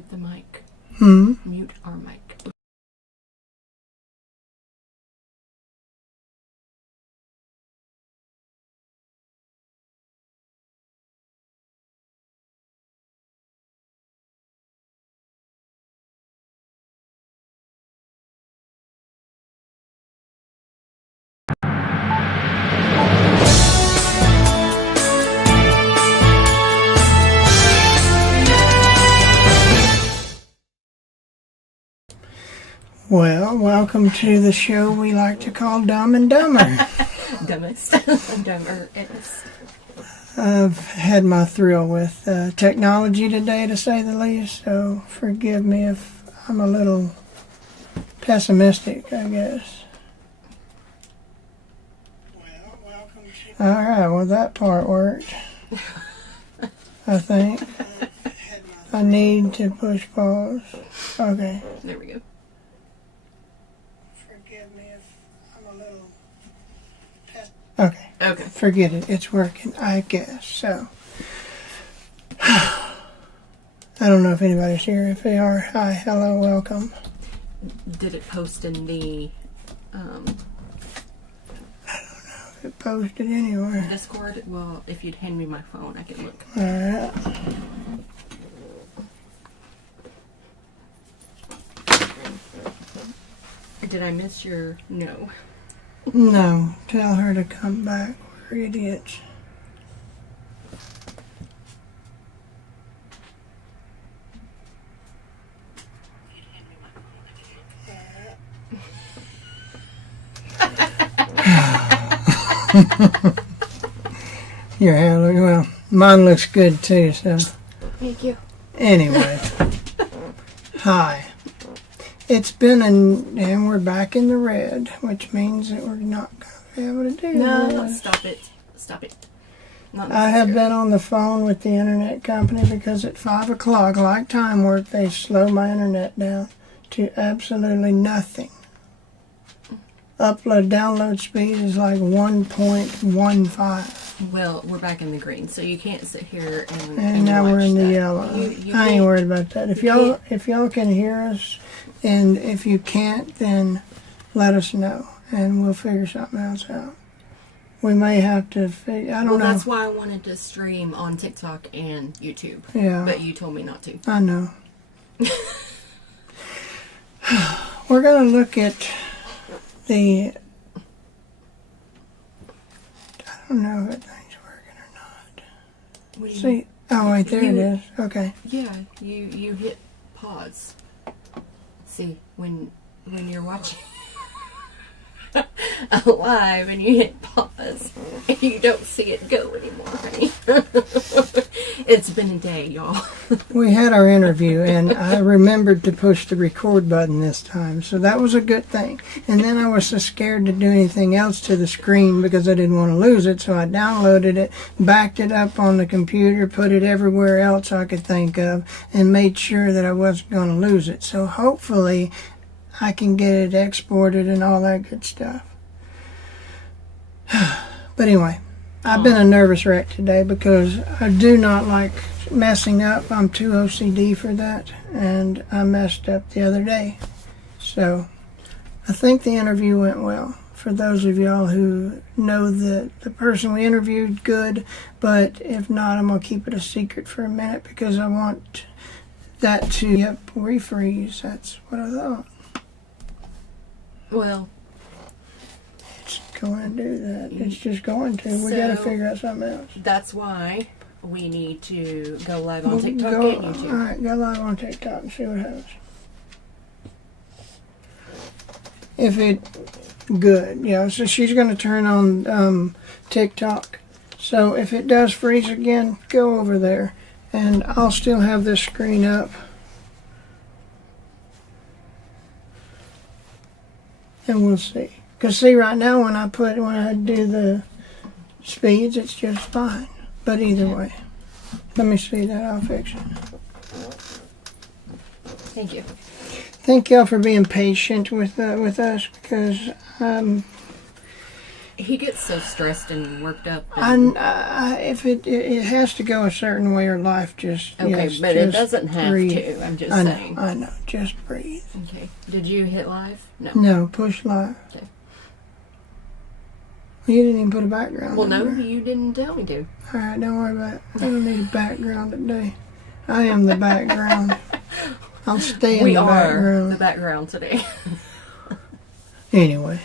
mute the mic. Mute our mic. Well, welcome to the show we like to call Dumb and Dumber. Dumbest. Dumber-est. I've had my thrill with technology today, to say the least, so forgive me if I'm a little pessimistic, I guess. Well, welcome to... All right, well, that part worked, I think. I need to push pause. Okay. There we go. Okay. Forget it. It's working, I guess. So, I don't know if anybody's here. If they are, hi, hello, welcome. Did it post in the, I don't know if it posted anywhere. Discord? Well, if you'd hand me my phone, I could look. Alright. Did I miss your no? No, tell her to come back. We're idiots. Your hair looks, well, mine looks good too, so. Thank you. Anyway. Hi. It's been and we're back in the red, which means that we're not going to be able to do No, this. stop it. Stop it. Not I have necessary. been on the phone with the internet company because at 5 o'clock, like time work, they slow my internet down to absolutely nothing. Download speed is like 1.15. Well, we're back in the green, so you can't sit here and And now we're in the that. yellow. You I ain't can't- worried about that. If y'all can hear us, and if you can't, then let us know, and we'll figure something else out. We may have to figure. I don't know. That's why I wanted to stream on TikTok and YouTube. Yeah. But you told me not to. I know. We're gonna look at the. I don't know if thing's working or not. What do you See. Oh wait, there it is. Okay. Yeah, you hit pause. See, when you're watching live and you hit pause, and you don't see it go anymore, honey. It's been a day, y'all. We had our interview, and I remembered to push the record button this time, so that was a good thing. And then I was so scared to do anything else to the screen because I didn't want to lose it, so I downloaded it, backed it up on the computer, put it everywhere else I could think of, and made sure that I wasn't going to lose it. So hopefully I can get it exported and all that good stuff. But anyway, I've been a nervous wreck today because I do not like messing up. I'm too OCD for that, and I messed up the other day. So I think the interview went well. For those of y'all who know that the person we interviewed, good, but if not, I'm going to keep it a secret for a minute because I want that to, refreeze. That's what I thought. Well, It's going to do that. It's just going to. We got to So- figure out something else. that's why we need to go live on Well, TikTok go, and YouTube. Alright, go live on TikTok and see what happens. If it good, yeah. So she's going to turn on TikTok. So if it does freeze again, go over there, and I'll still have this screen up. And we'll see. Because see, right now when I do the speeds, it's just fine. But either way, let me see that. I'll fix it. Thank you. Thank y'all for being patient with us because He gets so stressed and worked up. If it has to go a certain way, or life just Okay, yes, but it just doesn't have breathe. to. I'm just I know, saying. I know. Just breathe. Okay. Did you hit live? No. No, push live. Okay. You didn't even put a background. Well, in no, there. you didn't tell me to. All right, don't worry about it. I don't need a background today. I am the background. I'll stay in We the are background. the background today. Anyway,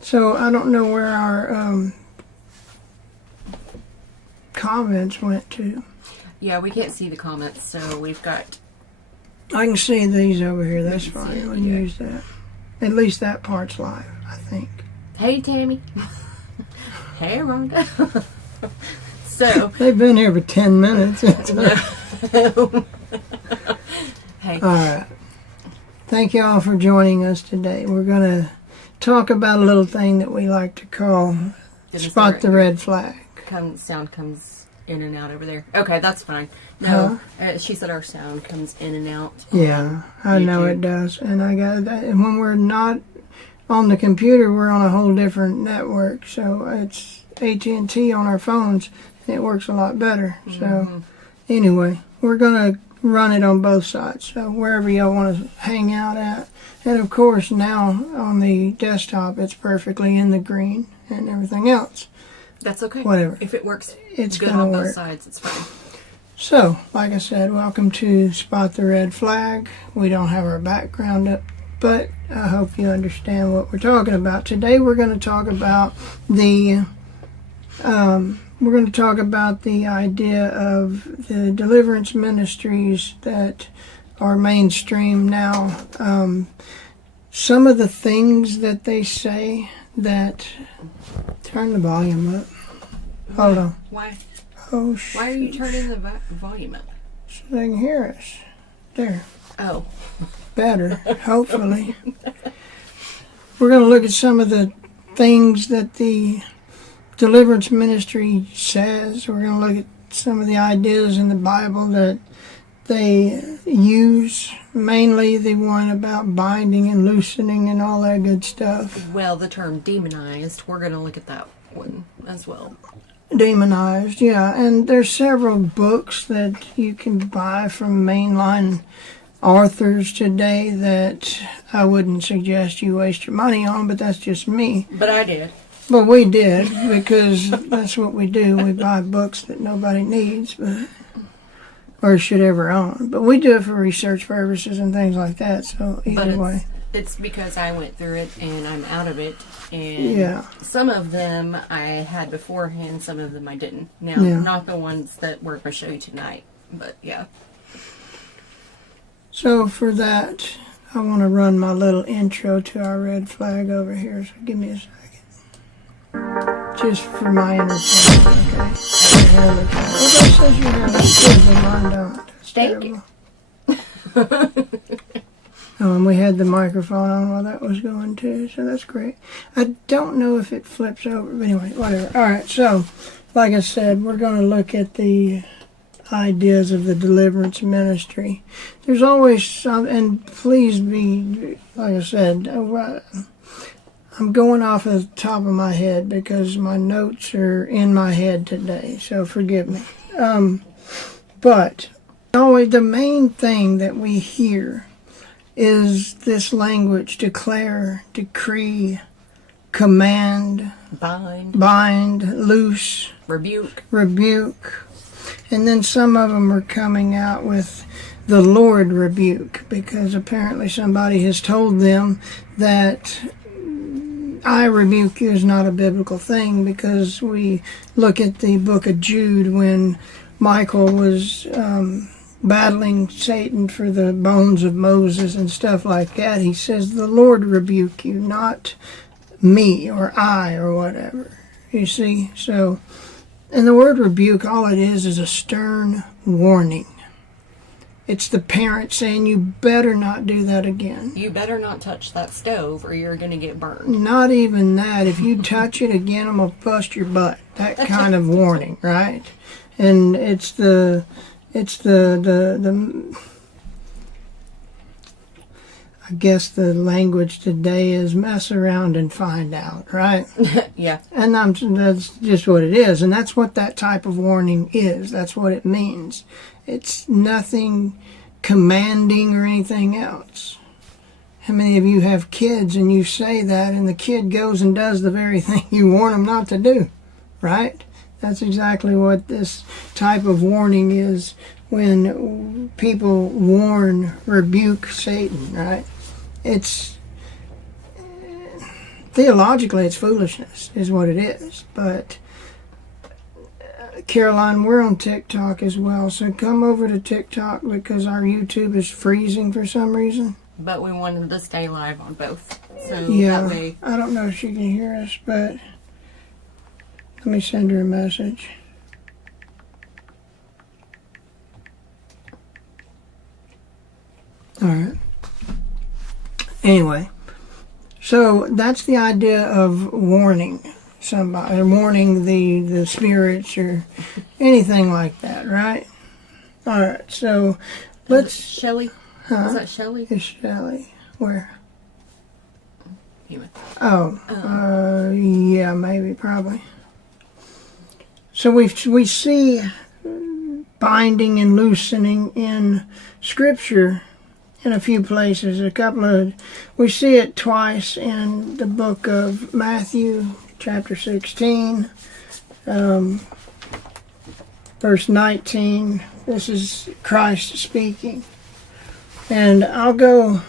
so I don't know where our comments went to. Yeah, we can't see the comments, so we've got... I can see these over here. That's You can see fine. it, We'll use that. At least that part's live, I think. Hey, Tammy. Hey, Rhonda. So... They've been here for 10 minutes. Hey. All right. Thank you all for joining us today. We're going to talk about a little thing that we like to call Spot the Red Flag. Sound comes in and out over there. Okay, that's fine. No, she said our sound comes in and out. Yeah, I know it does. And I got that. And when we're not on the computer, we're on a whole different network. So it's AT&T on our phones. It works a lot better. So anyway, we're going to run it on both sides. So wherever y'all want to hang out at. And of course, now on the desktop, it's perfectly in the green and everything else. That's okay. Whatever. If it works It's good gonna on work. both sides, it's fine. So, like I said, welcome to Spot the Red Flag. We don't have our background up, but I hope you understand what we're talking about. Today we're going to talk about the idea of the deliverance ministries that are mainstream now. Some of the things that they say that... Turn the volume up. Hold on. Why? Oh, shit. Why are you turning the volume up? So they can hear us. There. Oh. Better, hopefully. We're going to look at some of the things that the deliverance ministry says. We're going to look at some of the ideas in the Bible that they use, mainly the one about binding and loosening and all that good stuff. Well, the term demonized, we're going to look at that one as well. Demonized, yeah. And there's several books that you can buy from mainline authors today that I wouldn't suggest you waste your money on, but that's just me. But I did. But we did, because that's what we do. We buy books that nobody needs, or should ever own. But we do it for research purposes and things like that, so either way. It's because I went through it and I'm out of it. And some of them I had beforehand, some of them I didn't. Now, not the ones that we're going to show you tonight, but yeah. So for that, I want to run my little intro to our red flag over here, so give me a second. Just for my entertainment, okay? Your hair looks good. Everybody says your hair looks good, but mine don't. That's Thank terrible. Oh, and we had the microphone on while that was going too, so that's great. I don't know if it flips over, but anyway, whatever. All right, so, like I said, we're going to look at the ideas of the deliverance ministry. There's always some, and please be, like I said, I'm going off of the top of my head because my notes are in my head today, so forgive me. But always the main thing that we hear is this language: declare, decree, command, bind, loose, rebuke. And then some of them are coming out with the Lord rebuke, because apparently somebody has told them that I rebuke you is not a biblical thing, because we look at the book of Jude when Michael was battling Satan for the bones of Moses and stuff like that. He says, the Lord rebuke you, not me or I or whatever. You see? So, and the word rebuke, all it is a stern warning. It's the parent saying, you better not do that again. You better not touch that stove or you're going to get burned. Not even that. If you touch it again, I'm going to bust your butt. That kind of warning, right? And it's the I I guess the language today is mess around and find out, right? Yeah. And that's just what it is. And that's what that type of warning is. That's what it means. It's nothing commanding or anything else. How many of you have kids and you say that and the kid goes and does the very thing you warn them not to do, right? That's exactly what this type of warning is when people warn, rebuke Satan, right? It's theologically it's foolishness is what it is. But Caroline, we're on TikTok as well, so come over to TikTok because our YouTube is freezing for some reason. But we wanted to stay live on both, so Yeah, that way. I don't know if she can hear us, but let me send her a message. All right. Anyway, so that's the idea of warning somebody, or warning the spirits, or anything like that, right? All right. So let's. Shelly. Huh? Is that Shelly? It's Shelly. Where? Anyway. Oh. Yeah, maybe, probably. So we see binding and loosening in Scripture in a few places. We see it twice in the book of Matthew, chapter 16, verse 19. This is Christ speaking. And I'll go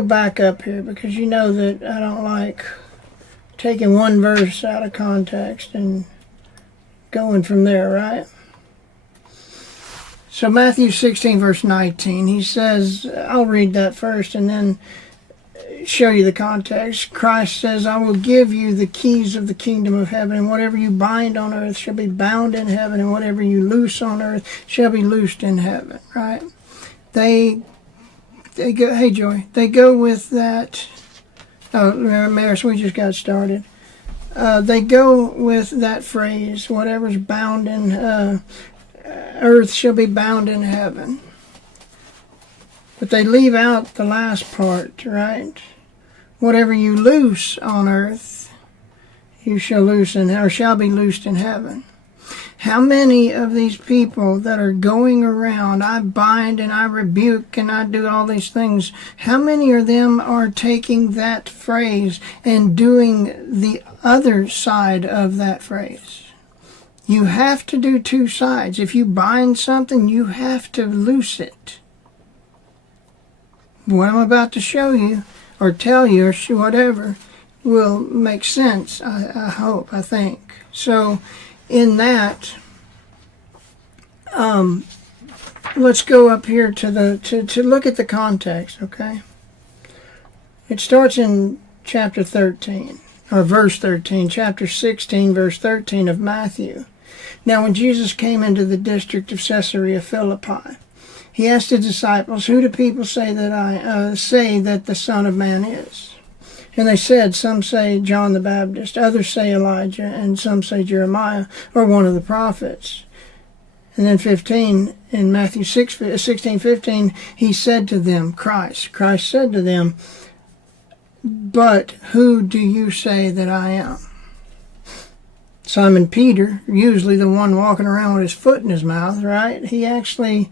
back up here because you know that I don't like taking one verse out of context and going from there, right? So Matthew 16, verse 19, he says, I'll read that first and then show you the context. Christ says, I will give you the keys of the kingdom of heaven, and whatever you bind on earth shall be bound in heaven, and whatever you loose on earth shall be loosed in heaven, right? They go, hey Joy, they go with that. Oh, Maris, we just got started. They go with that phrase, whatever's bound in earth shall be bound in heaven. But they leave out the last part, right? Whatever you loose on earth, you shall loose or shall be loosed in heaven. How many of these people that are going around, I bind and I rebuke and I do all these things, how many of them are taking that phrase and doing the other side of that phrase? You have to do two sides. If you bind something, you have to loose it. What I'm about to show you, or tell you, or whatever, will make sense, I hope, I think. So, in that, let's go up here to look at the context, okay? It starts in chapter 13, or verse 13, chapter 16, verse 13 of Matthew. Now, when Jesus came into the district of Caesarea Philippi, he asked his disciples, who do people say that the Son of Man is? And they said, some say John the Baptist, others say Elijah, and some say Jeremiah, or one of the prophets. And then 15, in Matthew 16:15, he said to them, Christ said to them, but who do you say that I am? Simon Peter, usually the one walking around with his foot in his mouth, right? He actually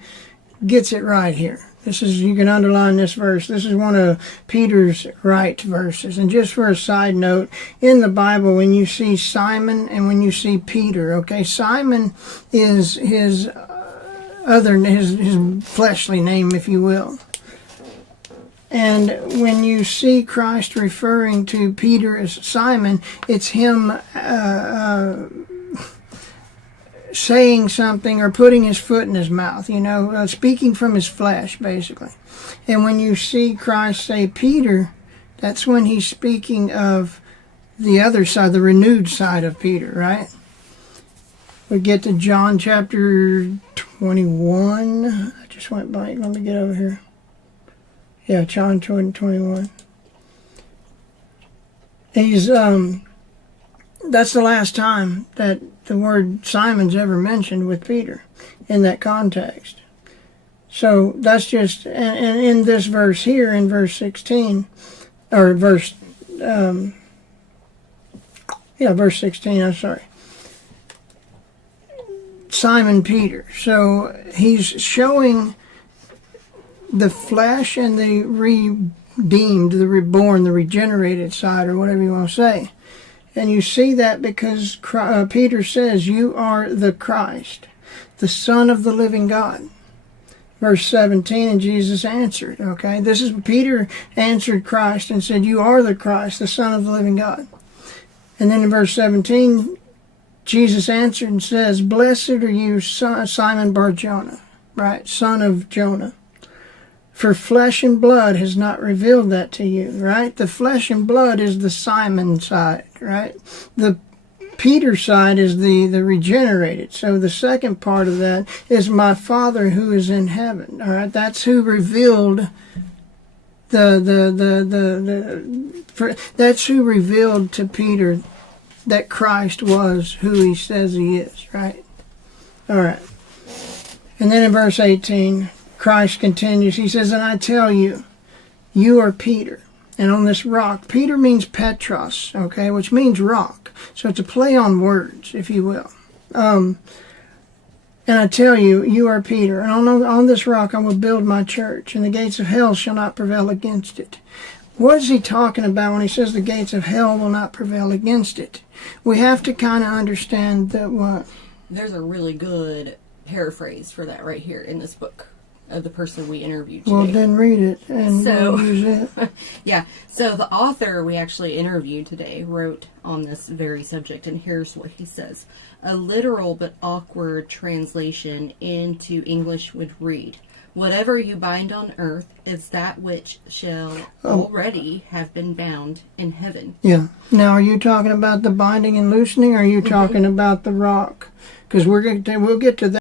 gets it right here. You can underline this verse. This is one of Peter's right verses. And just for a side note, in the Bible, when you see Simon and when you see Peter, okay, Simon is his fleshly name, if you will. And when you see Christ referring to Peter as Simon, it's him saying something or putting his foot in his mouth, speaking from his flesh, basically. And when you see Christ say Peter, that's when he's speaking of the other side, the renewed side of Peter, right? We get to John chapter 21. I just went blank. Let me get over here. Yeah, John 21. That's the last time that the word Simon's ever mentioned with Peter in that context. So that's just, and in this verse here, in verse 16, or verse 16, I'm sorry. Simon Peter. So he's showing the flesh and the redeemed, the reborn, the regenerated side, or whatever you want to say. And you see that because Peter says, you are the Christ, the Son of the living God. Verse 17, and Jesus answered, okay? This is Peter answered Christ and said, you are the Christ, the Son of the living God. And then in verse 17, Jesus answered and says, blessed are you, Simon Bar-Jonah, right? Son of Jonah. For flesh and blood has not revealed that to you, right? The flesh and blood is the Simon side, right? The Peter side is the regenerated. So the second part of that is my Father who is in heaven, all right? That's who revealed that's who revealed to Peter that Christ was who he says he is, right? All right. And then in verse 18, Christ continues. He says, and I tell you, you are Peter, and on this rock, Peter means Petros, okay, which means rock. So it's a play on words, if you will. And I tell you, you are Peter, and on this rock I will build my church, and the gates of hell shall not prevail against it. What is he talking about when he says the gates of hell will not prevail against it? We have to kind of understand that what? There's a really good paraphrase for that right here in this book of the person we interviewed today. Well, then read it and we'll use it. Yeah. So the author we actually interviewed today wrote on this very subject, and here's what he says. A literal but awkward translation into English would read, whatever you bind on earth is that which shall already have been bound in heaven. Yeah. Now, are you talking about the binding and loosening, or are you talking about the rock? Because we'll get to that.